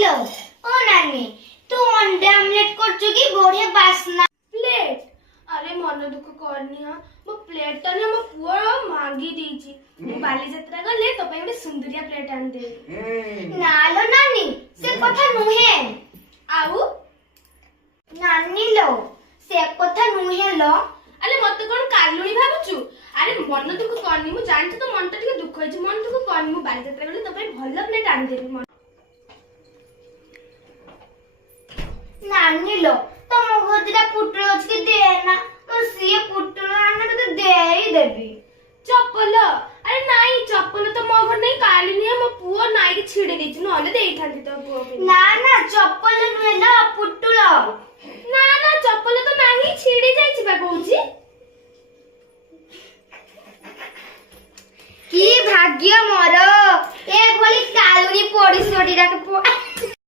लो ओ नानी तू अंडे ऑमलेट करछु की बढ़िया बासना प्लेट अरे मन दुख करनी हां मो प्लेट टा ने मो पुओ मांगी दीची मु बाली यात्रा गले तो पे ଗୋଟେ सुंदरिया प्लेट आन दे ना लो नानी से कथा नुहे आउ नानी लो से कथा नुहे लो अरे मते कोन कालुणी भाबुचु अरे मन दुख करनी मु जानछ तो मन टा ठीक दुख होई छ मन दुख करनी मु बाली यात्रा गले तो पे भलो प्लेट आन देबी नानी लो तम घरदिरा पुटुल अछि के दे ना तो से पुटुल आना तो दे ही देबी चप्पल अरे नाई चप्पल तो मो घर नहीं कालिनी मो पुओ नाई के छिड़े देछ नले देई थांती तो पुओ पे ना ना चप्पल नुहे ना पुटुल ना ना चप्पल तो नाही छिड़ी जाई छी बा कहूची की भाग्य मोर ए भली कालुनी पड़ी सोडी राख